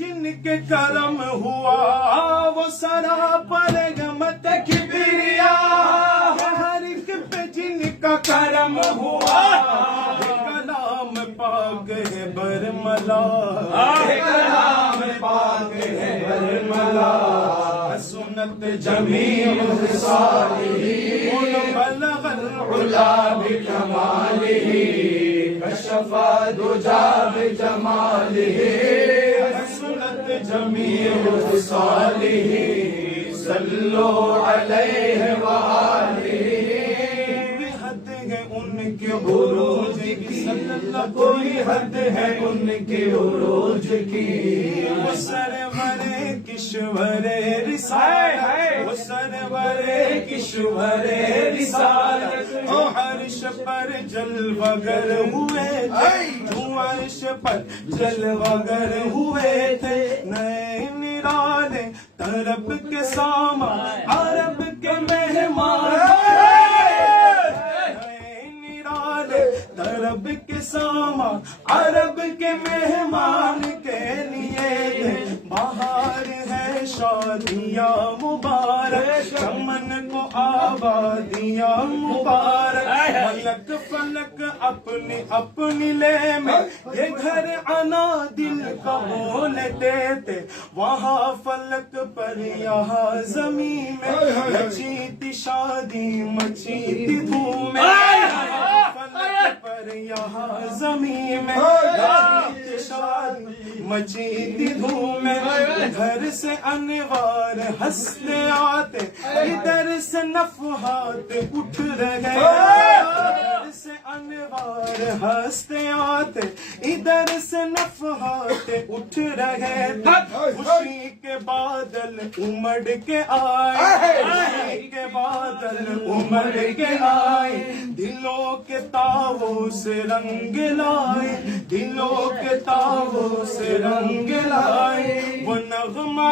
جن کے کرم ہوا وہ سراپر گمت کبریا ہر ایک پہ جن کا کرم ہوا کلام پاک ہے برملا کلام پاک ہے برملا سنت جمیع خصاله بلغ العلا بکماله کشف دجا بجماله حسنت جمیع خصاله صلوا علیہ وآلہ حد ہے ان کے عروج کی کوئی حد ہے ان کے عروج کی وہ سرور کشور رسالت وہ سرور کشور رسالت جو عرش پر جلوہ گر ہوئے تھے جو عرش پر جلوہ گر ہوئے تھے نئے نرالے طرب کے ساما عرب کے مہمان طرب کے ساما عرب کے مہمان کے لیے بہار ہے شادیاں مبارک چمن کو آبادیاں مبارک ملک فلک اپنی اپنی لے میں یہ گھر انا دل کا بولتے تھے وہاں فلک پر یہاں زمین میں مچی تھی شادی مچی تھی دھوم فلک پر یہاں زمین میں شادی مچی تھی دھوم گھر سے انوار ہنستے آتے ادھر سے نفحات اٹھ رہے ادھر سے انوار ہنستے آتے ادھر سے نفحات اٹھ رہے خوشی کے بادل امڑ کے آئے خوشی کے بادل امڑ کے آئے دلوں کے تاؤں سے رنگ لائے دلوں کے تاؤں سے رنگ لائے وہ نغمہ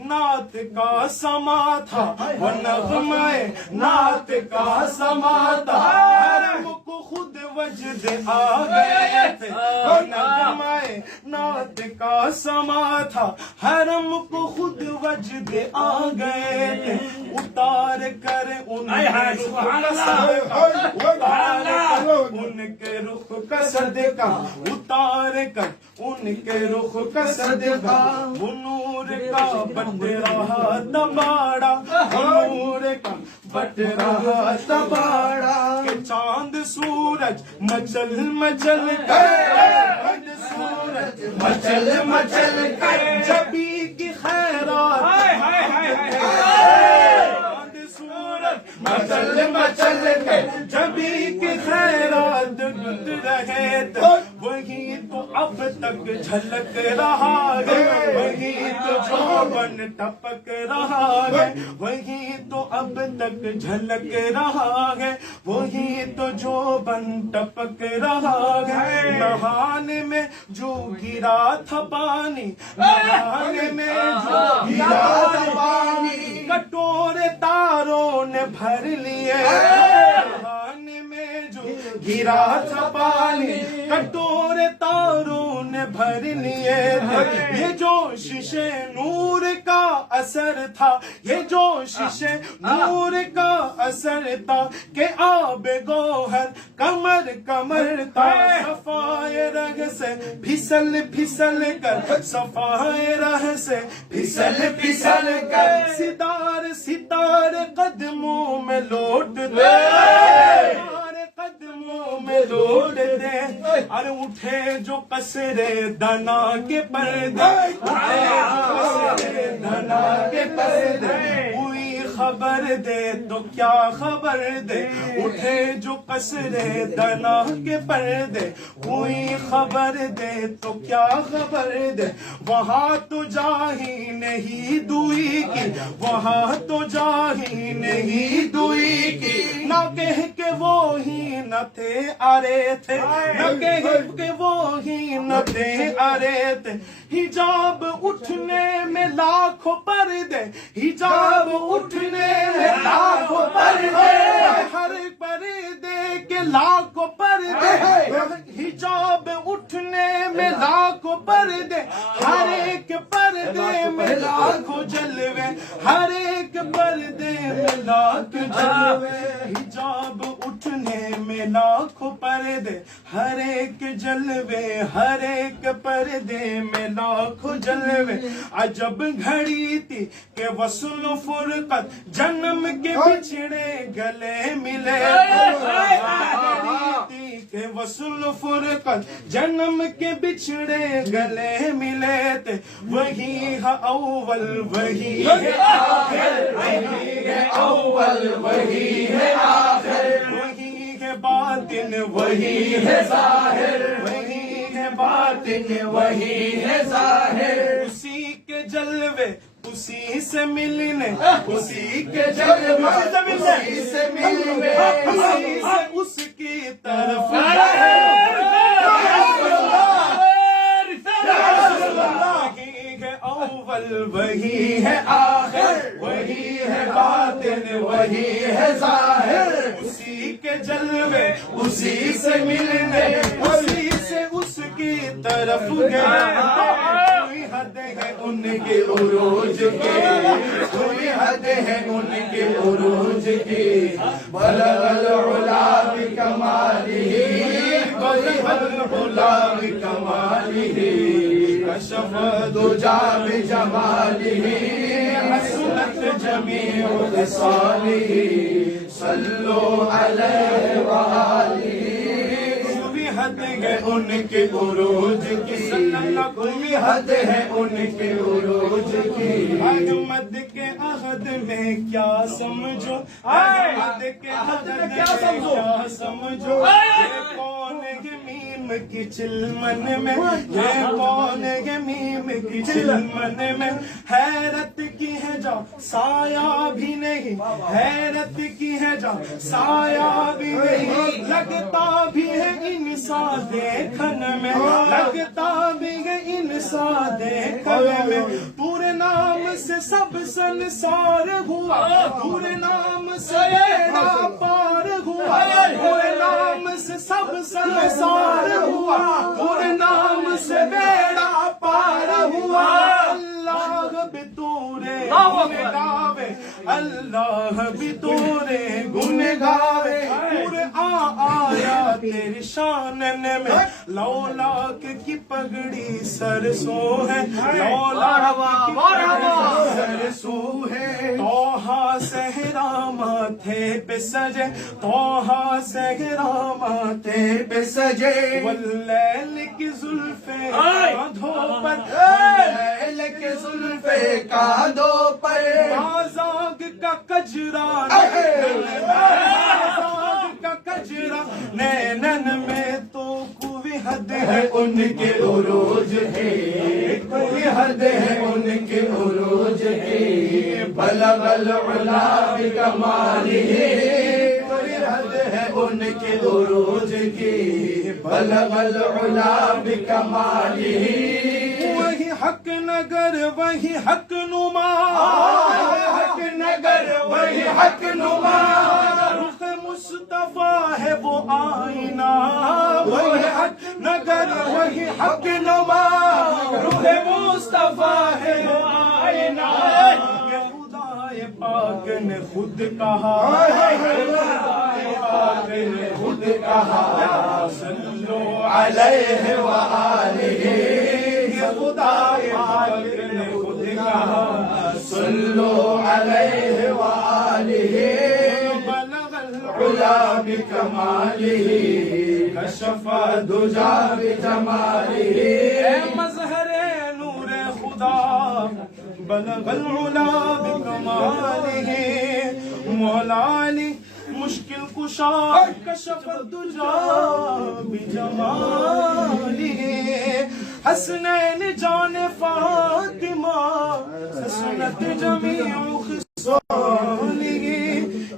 نعت کا سما تھا وہ نغمہ نعت کا سما تھا حرم کو خود وجد آ گئے تھے وہ نغمہ نعت کا سما تھا حرم کو خود وجد آ گئے تھے اتار کر ان کے رخ کا صدقہ اتار کر ان کے رخ کا صدقہ وہ نور کا بٹ رہا تباڑا وہ نور کا بٹ رہا تباڑا کہ چاند سورج مچل مچل کر سورج مچل مچل کر جبی کی خیرات مچل مچل کے جبی کی خیرات ڈٹ رہے تھے وہی تو اب تک جھلک رہا ہے وہی تو جوبن ٹپک رہا ہے وہی تو اب تک جھلک رہا ہے وہی تو جوبن ٹپک رہا ہے نہانے میں جو گرا تھا پانی نہانے میں جو گرا تھا پانی کٹورے تاروں نے بھر لیے نہانے میں جو گرا تھا پانی کٹورے تاروں نے بھر لیے تھے یہ جو شیشے نور کا اثر تھا یہ جو شیشے نور کا اثر تھا کہ آب گوہر کمر کمر تھا صفائے رگ سے پھسل پھسل کر صفائے رہ سے پھسل پھسل کر ستار ستار قدموں میں لوٹ دے قدموں میں لوٹ دے اور اٹھے جو قصر دنا کے پردے اٹھے جو قصر دنا کے پردے ہوئی خبر دے تو کیا خبر دے اٹھے جو قصر دنا کے پردے ہوئی خبر دے تو کیا خبر دے وہاں تو جا ہی نہیں دوئی کی وہاں تو جا ہی نہیں دوئی کی نہ کہہ کے وہ ہی نہ تھے آرے تھے نہ کہہ کے وہ ہی نہ تھے آرے تھے حجاب اٹھنے میں لاکھوں پردے حجاب اٹھنے میں لاکھوں پردے ہر پردے کے لاکھوں پردے حجاب اٹھنے میں لاکھوں پردے ہر ایک پردے میں لاکھوں جلوے ہر ایک پردے میں لاکھ جلوے حجاب اٹھنے میں لاکھوں پردے ہر ایک جلوے ہر ایک پردے میں لاکھوں جلوے عجب گھڑی تھی کہ وصل و فرقت جنم کے بچھڑے گلے ملے کہ وصل و فرقت جنم کے بچھڑے گلے ملے تھے وہی ہے اول وہی ہے آخر وہی ہے اول وہی ہے آخر وہی ہے باطن وہی ہے ظاہر وہی ہے باطن وہی ہے ظاہر اسی کے جلوے اسی سے ملنے اسی کے جلوے اسی سے ملنے اسی سے اس کی طرف اول وہی ہے آخر وہی ہے باطن وہی ہے ظاہر اسی کے جلوے اسی سے ملنے اسی سے اس کی طرف گئے کوئی حد ہے ان کے عروج کی کوئی حد ہے ان کے عروج کی بلغ العلا بکمالہ بلغ العلا بکمالہ کشف الدجا بجمالہ حسنت جمیع خصالہ صلوا علیہ وآلہ کوئی حد ہے ان کے عروج کی کوئی حد ہے ان کے عروج کی احمد کے عہد میں کیا سمجھو احمد کے عہد میں کیا سمجھو یہ کون ہے میم کی چلمن میں یہ کون ہے میم کی چلمن میں حیرت کی ہے جا سایہ بھی نہیں حیرت کی ہے جا سایہ بھی نہیں لگتا بھی ہے انسان دیکھن میں لگتا بھی ہے انسان دیکھن میں پورے نام سے سب سنسار ہوا پورے نام سے بیڑا پار ہوا پورے نام سے سب سنسار ہوا پورے نام سے بیڑا پار ہوا اللہ بھی تورے گن گاوے اللہ بھی تورے گن گاوے پورے آیا تیری شانن میں لولاک کی پگڑی سرسوں ہے لولاک کی پگڑی سرسوں ہے توہا صحرا ماتھے پہ سجے توہا صحرا ماتھے پہ سجے واللیل کی زلفیں کاندھوں پر واللیل کی زلفیں کاندھوں پر آزاگ کا کجرا آزاگ کا کجرا نینن میں تو کوئی حد ہے ان کے عروج کی کوئی حد ہے ان کے عروج کی بلغ العلا بکمالہ کوئی حد ہے ان کے عروج کی بلغ العلا بکمالہ وہی حق نگر وہی حق نما حق نگر وہی حق نما رخ مصطفیٰ ہے وہ آئینہ وہی حق نگر وہی حق نما رخ مصطفیٰ ہے وہ آئینہ خدائے پاک نے خود کہا خدائے پاک نے خود کہا صلو علیہ وآلہ خدائے پاک نے خود کہا صلو علیہ وآلہ بلغ العلا بکمالہ کشف الدجا بجمالہ اے مظہر نور خدا بلغ العلا بکمالہ مولا علی مشکل کشا کشف الدجا بجمالہ حسنین جان فاطمہ حسنت جمیع خصالہ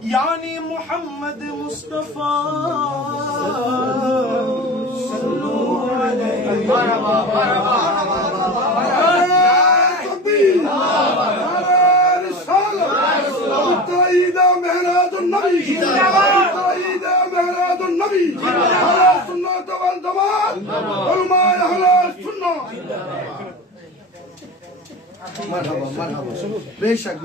یعنی محمد مصطفیٰ صلو علیہ مہراد النبی দাবি আহলে সুন্নাত ওয়াল জামাত উলামায়ে আহলে সুন্নাহ মারহাবা বেশক